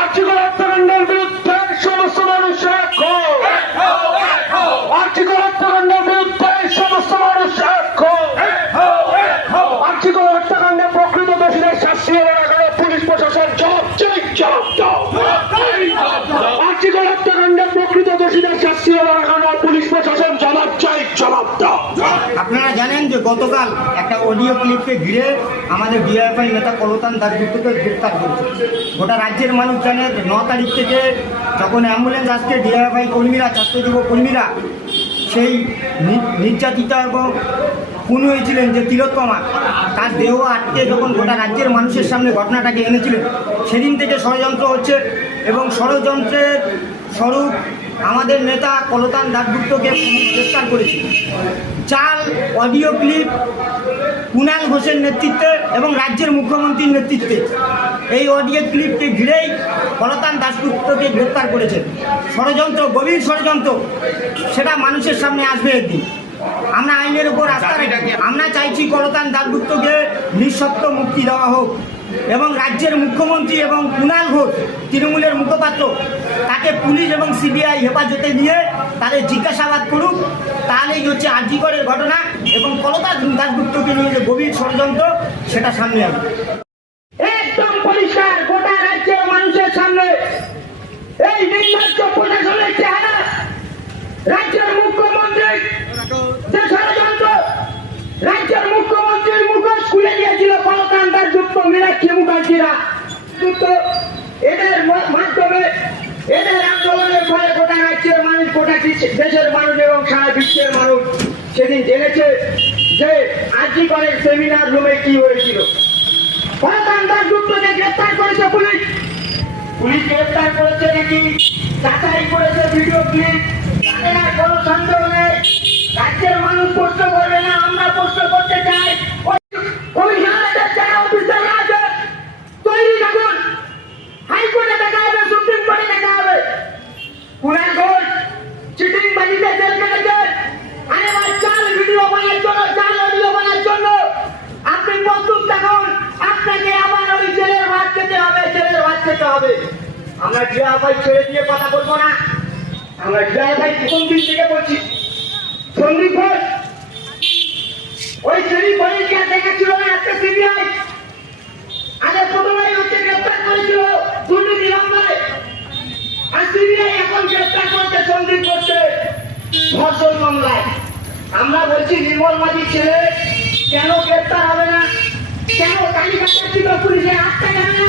আর্থিক হত্যাকাণ্ডের বিরুদ্ধে সমস্ত মানুষ রাখো, আর্থিক হত্যাকাণ্ডের বিরুদ্ধে সমস্ত মানুষ রাখো, আর্থিক হত্যাকাণ্ডে প্রকৃত দোষীদের শাস্তি হবে না কেন পুলিশ প্রশাসন জবাব চাই, জবাব দাও। আর্থিক হত্যাকাণ্ডে প্রকৃত দোষীদের শাস্তি হবে না কেন পুলিশ প্রশাসন জবাব চাই, জবাব দাও। আপনারা জানেন যে গতকাল একটা অডিও ক্লিপকে ঘিরে আমাদের ডিআইএফআই নেতা কলতান দাশগুপ্তকে গ্রেপ্তার করেছে। গোটা রাজ্যের মানুষ জানে 9 তারিখ থেকে যখন অ্যাম্বুলেন্স আসছে ডিআইএফআই কর্মীরা, ছাত্রযুব কর্মীরা সেই নির্যাতিতা এবং খুন হয়েছিলেন যে তিলোত্তমা, তার দেহ আটকে যখন গোটা রাজ্যের মানুষের সামনে ঘটনাটাকে এনেছিলেন, সেদিন থেকে ষড়যন্ত্র হচ্ছে এবং ষড়যন্ত্রের স্বরূপ আমাদের নেতা কলতান দাশগুপ্তকে গ্রেপ্তার করেছে। জাল অডিও ক্লিপ কুণাল ঘোষের নেতৃত্বে এবং রাজ্যের মুখ্যমন্ত্রীর নেতৃত্বে এই অডিও ক্লিপকে ঘিরেই কলতান দাশগুপ্তকে গ্রেপ্তার করেছে। ষড়যন্ত্র, গভীর ষড়যন্ত্র, সেটা মানুষের সামনে আসবে একদিন। আমরা আইনের উপর আস্থা রাখি। আমরা চাইছি কলতান দাশগুপ্তকে নিঃশর্ত মুক্তি দেওয়া হোক এবং রাজ্যের মুখ্যমন্ত্রী এবং কুণাল ঘোষ তৃণমূলের মুখপাত্র তাকে পুলিশ এবং সিবিআই হেফাজতে নিয়ে তাদের জিজ্ঞাসাবাদ করুক। তাহলেই হচ্ছে আরজিকরের ঘটনা এবং কলতান দাশগুপ্তকে নিয়ে যে গভীর ষড়যন্ত্র সেটা সামনে আসবে। একদম পরিষ্কার গোটা রাজ্যের মানুষের সামনে এই নির্লজ্জ প্রশাসনের চেহারা, রাজ্যের মুখ্যমন্ত্রী যে ষড়যন্ত্র, রাজ্যের মুখ্যমন্ত্রীর মুখোশ খুলে দিয়েছিল কলতান দাশগুপ্ত, মীনাক্ষী মুখার্জিরা। কিন্তু এদের মাধ্যমে, এদের আন্দোলনের ফলে গোটা রাজ্যের মানুষ, গোটা দেশের মানুষ এবং সারা বিশ্বের মানুষ সেদিন জেনেছে যে আরজিকরের সেমিনার রুমে কি হয়েছিল। কলতান দাশগুপ্তকে গ্রেপ্তার করেছে পুলিশ। পুলিশ গ্রেপ্তার করেছে নাকি যাচাই করেছে ভিডিও ক্লিপ, তাদের আর কোনো সন্দেহ নেই। রাজ্যের মানুষ প্রশ্ন করবে না, আমরা প্রশ্ন করতে চাই। কমিশনারের যারা অফিসাররা আছে তৈরি থাকুন, হাইকোর্টে দেখা হবে, সুপ্রিম কোর্টে দেখা হবে। কুণাল ঘোষ চিটিং বাজিতে জেল কেটেছে, আরে ভাই চাল ভিডিও বানার জন্য, চাল অডিও বানার জন্য আপনি প্রস্তুত থাকুন। আপনাকে আবার ওই জেলের ভাত খেতে হবে, জেলের ভাত খেতে হবে। আমরা ডিআইএফআই ছেড়ে দিয়ে কথা বলবো না। আমরা ডিআইএফআই প্রথম দিন থেকে বলছি, সন্দীপ ঘোষ ওই শ্রেণী পরীক্ষা দেখাচ্ছিল না একটা সিবিআই, আগে প্রথমেই হচ্ছে গ্রেপ্তার করেছিল দুর্নীতি মামলায়, আর সিবিআই এখন গ্রেপ্তার করছে সন্দীপ ঘোষকে ধর্ষণ মামলায়। আমরা বলছি নির্মল মাঝির ছেলে কেন গ্রেপ্তার হবে না, কেন কালীঘাটের পুলিশে আটকা যাবে না?